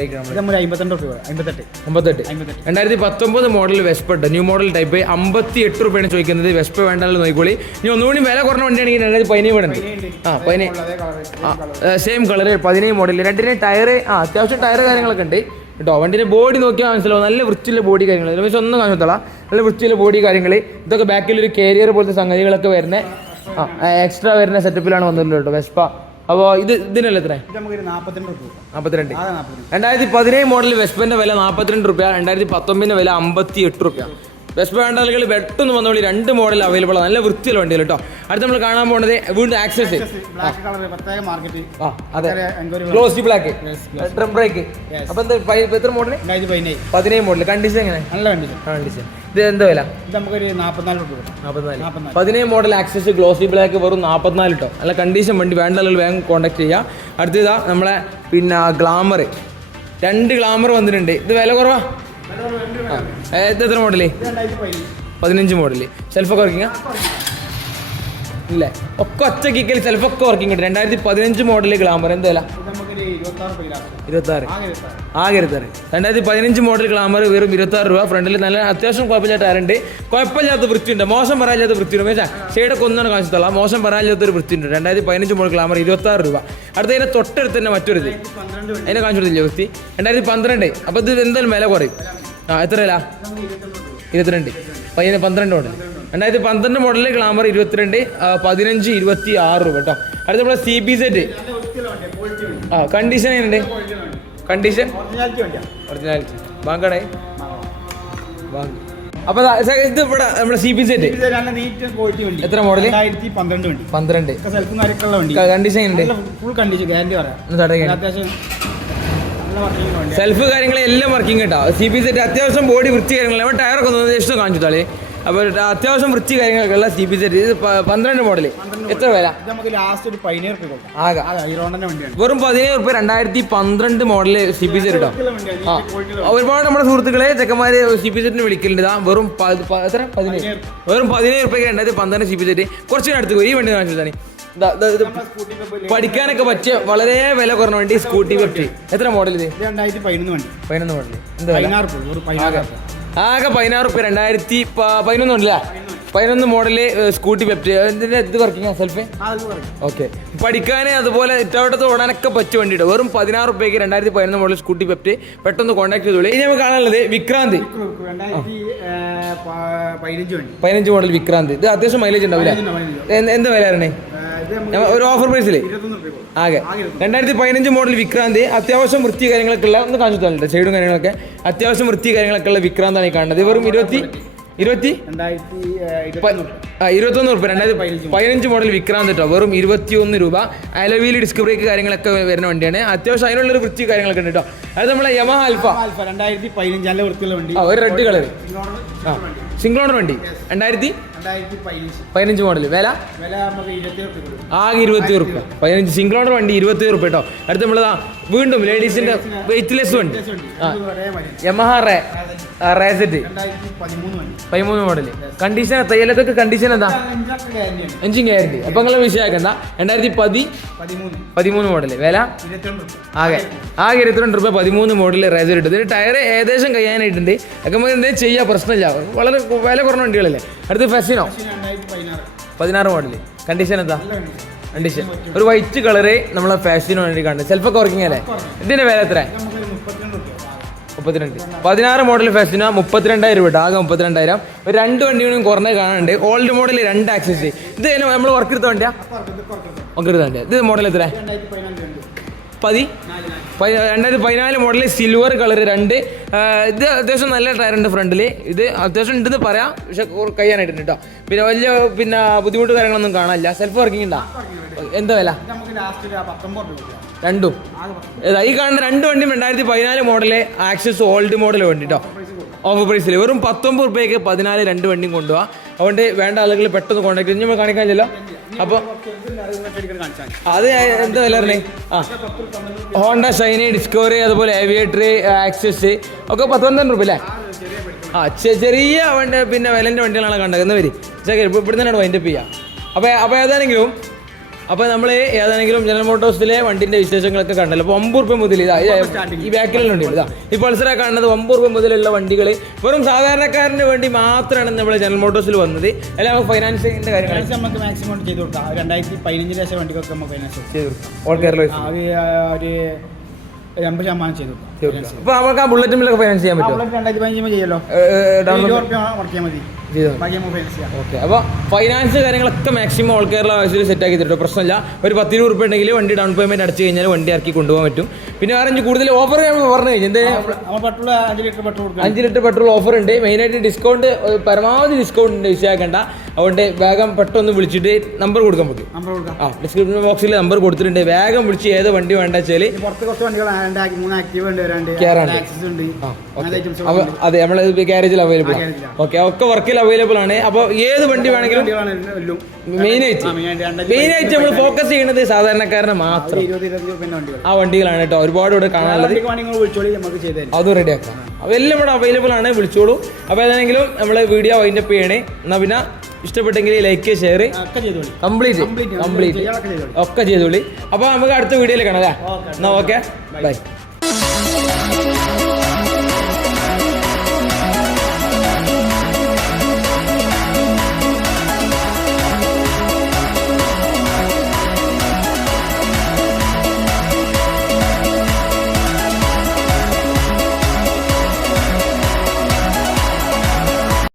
2019 model Vespa new model type 58 റുപ്യാണ് ചോദിക്കുന്നത്. വെസ്പ വേണ്ടാലും നോക്കിക്കോളി. ഇനി ഒന്നുകൂടി വില കുറഞ്ഞ വണ്ടിയാണെങ്കിൽ 2017 വേണം. 17 സെയിം കളർ 17 മോഡൽ. രണ്ടിന് ടയർ അത്യാവശ്യം ടയർ കാര്യങ്ങളൊക്കെ ഉണ്ട് കേട്ടോ. വണ്ടിൻ്റെ ബോഡി നോക്കിയാൽ മനസ്സിലാവും. നല്ല വൃത്തിയുള്ള ബോഡി കാര്യങ്ങൾ. പക്ഷേ ഒന്നും കാണിച്ചോളാം. നല്ല വൃത്തിയുള്ള ബോഡി കാര്യങ്ങൾ. ഇതൊക്കെ ബാക്കിലൊരു കാരിയർ പോലത്തെ സംഗതികളൊക്കെ വരുന്ന എക്സ്ട്രാ വരുന്ന സെറ്റപ്പിലാണ് വന്നിട്ടുള്ളത് കേട്ടോ വെസ്പ. അപ്പോൾ ഇതിനല്ല എത്ര? 42. 2017 മോഡൽ വെസ്പൻ്റെ വില 42 റുപ്യ. 2019 വില 58 റുപ്യ. വെസ്പ വേണ്ട ആളുകൾ പെട്ടെന്ന് വന്നോളി. 2 മോഡൽ അവൈലബിൾ ആണ്. നല്ല വൃത്തിയുള്ള വണ്ടികൾ കേട്ടോ. അടുത്ത് നമ്മൾ കാണാൻ പോകുന്നത് വീണ്ടും ആക്സസ്. അതെ ഗ്ലോസി ബ്ലാക്ക് ഡ്രം ബ്രേക്ക്. അപ്പൊ എത്ര മോഡൽ? 17 മോഡൽ. കണ്ടീഷൻ എങ്ങനെ? നല്ല കണ്ടീഷൻ. ഇത് എന്താ വില? നമുക്കൊരു 44. 17 മോഡൽ ആക്സസ് ഗ്ലോസി ബ്ലാക്ക് വെറും 44 കേട്ടോ. നല്ല കണ്ടീഷൻ വണ്ടി. വേണ്ട ആളുകൾ വേഗം കോൺടാക്ട് ചെയ്യുക. അടുത്തതാ നമ്മളെ പിന്നെ ഗ്ലാമർ. 2 ഗ്ലാമർ വന്നിട്ടുണ്ട്. ഇത് വില കുറവാ. എത്ര മോഡല്? 15 മോഡല്. സെൽഫൊക്കെ വർക്കിംഗ് ഇല്ലേ? ഒക്കെ ഒറ്റ കിക്കൽ സെൽഫൊക്കെ വർക്കിംഗ് ഉണ്ട്. 2015 മോഡല് ഗ്ലാമർ. എന്താ വില? 26. ആകെ 26. 2015 മോഡൽ ഗ്ലാമർ വെറും 26 രൂപ. ഫ്രണ്ടിൽ നല്ല അത്യാവശ്യം കുഴപ്പമില്ലാത്ത ടയറുണ്ട്. കുഴപ്പമില്ലാത്ത വൃത്തിയുണ്ട്. മോശം പറയാത്ത വൃത്തിയുണ്ട്. വെച്ചാൽ ഷെയ്ഡൊക്കെ ഒന്നാണ് കാണിച്ചോളാം. മോശം പറയാത്തൊരു വൃത്തിയുണ്ട്. 2015 മോഡൽ ഗ്ലാമർ 26 രൂപ. അടുത്തതിൻ്റെ തൊട്ടടുത്ത് തന്നെ മറ്റൊരു ഇത് അതിനെ കാണിച്ചു കൊടുത്തില്ല വൃത്തി. 2012. അപ്പോൾ ഇത് എന്തായാലും വില കുറയും. എത്ര വില? 22. 12 മോഡൽ. 2012 മോഡലിൽ ഗ്ലാമർ 22. 15 26 രൂപ കേട്ടോ. അടുത്ത നമ്മളെ CBZ. കണ്ടീഷൻ എങ്ങനെയുണ്ട്? കണ്ടീഷൻ ഒറിജിനാലിറ്റി ബാങ്കടേ ബാങ്ക്. അപ്പൊ ഇത് ഇവിടെ നമ്മുടെ CBZ എത്ര മോഡൽ? 12. കണ്ടീഷൻ എങ്ങനെയുണ്ട്? ഫുൾ കണ്ടീഷൻ ഗ്യാരണ്ടി പറയാം. സെൽഫ് കാര്യങ്ങളെല്ലാം വർക്കിംഗ് കേട്ടോ. CBZ അത്യാവശ്യം ബോഡി വൃത്തി കാര്യങ്ങൾ. ടയറൊക്കെ ഒന്ന് ജസ്റ്റ് കാണിച്ചു താളി. അപ്പോൾ അത്യാവശ്യം വൃത്തി കാര്യങ്ങളൊക്കെയുള്ള CBZ. ഇത് 12 മോഡൽ. എത്ര വില? ആകെ വെറും 17 റുപ്യ. 2012 മോഡല് CBZ കേട്ടോ. ഒരുപാട് നമ്മുടെ സുഹൃത്തുക്കളെ ചെക്കന്മാര് CBZ വിളിക്കലുണ്ട്. വെറും എത്ര? 17. വെറും 17 റുപ്യക്ക് 2012 CBZ. കുറച്ച് അടുത്ത് പോയി ഈ വണ്ടി കാണിച്ചതാണ്. പഠിക്കാനൊക്കെ പറ്റിയ വളരെ വില കുറഞ്ഞ വണ്ടി സ്കൂട്ടി പെപ്റ്റി. എത്ര മോഡൽ ഇത്? 2011 മോഡൽ. എന്താ ആകെ 16 റുപ്യ. 2011 മോഡലാ. 11 മോഡല് സ്കൂട്ടി പെപ്റ്റി. ഇതിന്റെ ഇത് വർക്കിംഗ് സെൽഫ്. ഓക്കെ. പഠിക്കാൻ അതുപോലെ ഇറ്റവട്ടത്ത് ഓടാനൊക്കെ പറ്റിയ വണ്ടിയിട്ട് വെറും 16 റുപ്യക്ക് 2011 മോഡൽ സ്കൂട്ടി പെപ്റ്റി. പെട്ടെന്ന് കോൺടാക്ട് ചെയ്തോളൂ. ഇനി നമുക്ക് കാണാനുള്ളത് വിക്രാന്ത്. 15 മോഡൽ വിക്രാന്ത്. ഇത് അത്യാവശ്യം മൈലേജ് ഉണ്ടാവില്ല. എന്താ വില വരണേ? ഒരു ഓഫർ പ്രൈസിൽ ആകെ 2015 മോഡൽ വിക്രാന്ത്. അത്യാവശ്യം വൃത്തി കാര്യങ്ങളൊക്കെ ഉള്ള ഒന്ന് കാണിച്ചു തന്നിട്ടുണ്ട്. സൈഡും കാര്യങ്ങളൊക്കെ അത്യാവശ്യം വൃത്തി കാര്യങ്ങളൊക്കെ ഉള്ള വിക്രാന്താണ് ഈ കാണുന്നത്. വെറും 21 റുപ്യ. 2015 മോഡൽ വിക്രാന്ത് കേട്ടോ. വെറും 21 രൂപ. അലോവിയിൽ ഡിസ്ക് ബ്രേക്ക് കാര്യങ്ങളൊക്കെ വരുന്ന വണ്ടിയാണ്. അത്യാവശ്യം അതിനുള്ളൊരു വൃത്തി കാര്യങ്ങളൊക്കെ ഉണ്ട് കേട്ടോ. അത് നമ്മളെ യമഹ ആൽഫ 2015 വൃത്തിയുള്ള വണ്ടി. ഒരു റെഡ് കളർ സിംഗിൾ ഓണർ വണ്ടി. 15 മോഡൽ. വില ആകെ 20 റുപ്യ. 15 സിംഗിൾ ഓണർ വണ്ടി 20 റുപ്യ കേട്ടോ. അടുത്ത് നമ്മളതാ വീണ്ടും ലേഡീസിന്റെ വെയിറ്റ്ലെസ് വണ്ടി യമഹ റേസറ്റ് 13 മോഡൽ. കണ്ടീഷൻ തയ്യലത്തൊക്കെ കണ്ടീഷൻ എന്താ? Engine guarantee. അപ്പൊ നിങ്ങളെ വിഷയമാക്കണ്ട. 2013 മോഡൽ. വില ആകെ 22 റുപ്യ. 13 മോഡൽ റേസർ ഇട്ടു. ഇതിന് ടയർ ഏകദേശം കഴിയാനായിട്ടുണ്ട്. ഒക്കെ നമുക്ക് എന്തെങ്കിലും ചെയ്യാം, പ്രശ്നമില്ല. വളരെ വില കുറഞ്ഞ വണ്ടികളല്ലേ. അടുത്ത് ഫെസിനോ 16 മോഡൽ. കണ്ടീഷൻ എന്താ? കണ്ടീഷൻ ഒരു വൈറ്റ് കളറ് നമ്മളെ ഫാഷന് വേണ്ടി കണ്ടത്. സെൽഫൊക്കെ വർക്കിംഗ് അല്ലേ? ഇതിന്റെ വില എത്ര? 32. 16 മോഡൽ ഫെസിനോ 32,000 രൂപ. ആകെ 32,000. ഒരു 2 വണ്ടിയും കുറഞ്ഞ കാണാനുണ്ട്. Old model 2 access. ഇത് നമ്മൾ വർക്ക് എടുത്ത വണ്ടിയാ? വർക്ക് എടുത്ത വണ്ടിയാ. ഇത് മോഡൽ എത്ര? 2014 മോഡൽ സിൽവർ കളർ 2. ഇത് അത്യാവശ്യം നല്ല ടയർ ഉണ്ട് ഫ്രണ്ടിൽ. ഇത് അത്യാവശ്യം ഉണ്ടെന്ന് പറയാം, പക്ഷെ കഴിയാനായിട്ടുണ്ട് കേട്ടോ. പിന്നെ വലിയ ബുദ്ധിമുട്ട് കാര്യങ്ങളൊന്നും കാണാനില്ല. സെൽഫ് വർക്കിംഗ് ഉണ്ടാ? എന്താ വില? രണ്ടും ഈ കാണുന്ന 2 വണ്ടിയും 2014 മോഡല് ആക്സസ് ഓൾഡ് മോഡൽ വണ്ടി കേട്ടോ. ഓഫർ പ്രൈസിൽ വെറും 19 റുപ്യക്ക് 14 2 വണ്ടിയും കൊണ്ടുപോകാം. അതുകൊണ്ട് വേണ്ട ആളുകൾ പെട്ടെന്ന് കോൺടാക്ട് ചെയ്ത് നമ്മൾ കാണിക്കാനില്ലല്ലോ. അപ്പോൾ അത് എന്താ വില പറഞ്ഞേ? ഹോണ്ട ഷൈനി, ഡിസ്കവറി, അതുപോലെ ഏവിയേറ്റർ, ആക്സസ് ഒക്കെ 19 റുപ്യ അല്ലേ? ചെറിയ വണ്ടി പിന്നെ വിലൻ്റെ വണ്ടികളാണ് കണ്ടത്. എന്ന് വരി ഇവിടെ തന്നെയാണ് വൈൻഡപ്പ് ചെയ്യുക. അപ്പോൾ നമ്മൾ ഏതാണെങ്കിലും ജനറൽ മോട്ടോഴ്സിലെ വണ്ടിൻ്റെ വിശേഷങ്ങളൊക്കെ കണ്ടല്ലോ. അപ്പോൾ 50 റുപ്യ മുതൽ ഈ ബാക്കിലുള്ള വണ്ടികൾ ഈ പൾസറൊക്കെ കാണുന്നത് 50 റുപ്യ മുതലുള്ള വണ്ടികൾ വെറും സാധാരണക്കാരന് വേണ്ടി മാത്രമാണ് നമ്മൾ ജനറൽ മോട്ടോഴ്സിൽ വന്നത്. അല്ല നമുക്ക് ഫൈനാൻസിൻ്റെ കാര്യങ്ങൾ നമുക്ക് മാക്സിമം ചെയ്ത് കൊടുക്കാം. 2015 ശേഷം വണ്ടികൾക്ക് നമുക്ക് ഫൈനാൻസ് ചെയ്ത് കൊടുക്കാം. ഓൾ കേരള ഒരു 80% ചെയ്ത് കൊടുക്കാം. അപ്പോൾ നമുക്ക് ആ ബുള്ളറ്റിലൊക്കെ ഫൈനാൻസ് ചെയ്യാൻ പറ്റും. 2015 ചെയ്യല്ലോ. മതി. ഓക്കെ. അപ്പോൾ ഫൈനാൻസ് കാര്യങ്ങളൊക്കെ മാക്സിമം ഓൾ കേരള ആവശ്യത്തിൽ സെറ്റ് ആക്കി തരും. പ്രശ്നമില്ല. ഒരു 10-20 റുപ്യ ഉണ്ടെങ്കിൽ വണ്ടി ഡൗൺ പേയ്മെന്റ് അടച്ചു കഴിഞ്ഞാൽ വണ്ടി ഇറക്കി കൊണ്ടുപോകാൻ പറ്റും. പിന്നെ വേറെ കൂടുതൽ ഓഫർ നമ്മൾ പറഞ്ഞു കഴിഞ്ഞാൽ 5 ലിറ്റർ പെട്രോൾ ഓഫർ ഉണ്ട്. മെയിനായിട്ട് ഡിസ്കൗണ്ട് പരമാവധി ഡിസ്കൗണ്ട് വിഷയമാക്കേണ്ട. അതുകൊണ്ട് വേഗം പെട്ടെന്ന് വിളിച്ചിട്ട് നമ്പർ കൊടുക്കാൻ പറ്റും. ഡിസ്ക്രിപ്ഷൻ ബോക്സിൽ നമ്പർ കൊടുത്തിട്ടുണ്ട്. വേഗം വിളിച്ച് ഏത് വണ്ടി വേണ്ട വെച്ചാൽ അതെ നമ്മൾ ഗാരേജിൽ അവൈലബിൾ ആണ്. ഓക്കെ, ഒക്കെ വർക്കിൽ അവൈലബിൾ ആണ്. അപ്പോൾ ഏത് വണ്ടി വേണമെങ്കിലും മെയിനായിട്ട് നമ്മൾ ഫോക്കസ് ചെയ്യുന്നത് സാധാരണക്കാരനെ മാത്രം ആ വണ്ടികളാണ് കേട്ടോ. ഒരുപാട് ഇവിടെ കാണാനുള്ളത്. അതും റെഡിയാക്കാം. അപ്പോൾ എല്ലാം ഇവിടെ അവൈലബിൾ ആണ്. വിളിച്ചോളൂ. അപ്പോൾ ഏതാണെങ്കിലും നമ്മൾ വീഡിയോ വൈൻഡപ്പ് ചെയ്യണേ. എന്നാൽ പിന്നെ ഇഷ്ടപ്പെട്ടെങ്കിൽ ലൈക്ക്, ഷെയർ കംപ്ലീറ്റ് ഒക്കെ ചെയ്തോളി. അപ്പോൾ നമുക്ക് അടുത്ത വീഡിയോയിൽ കാണാം. എന്നാൽ ഓക്കെ, ബൈ.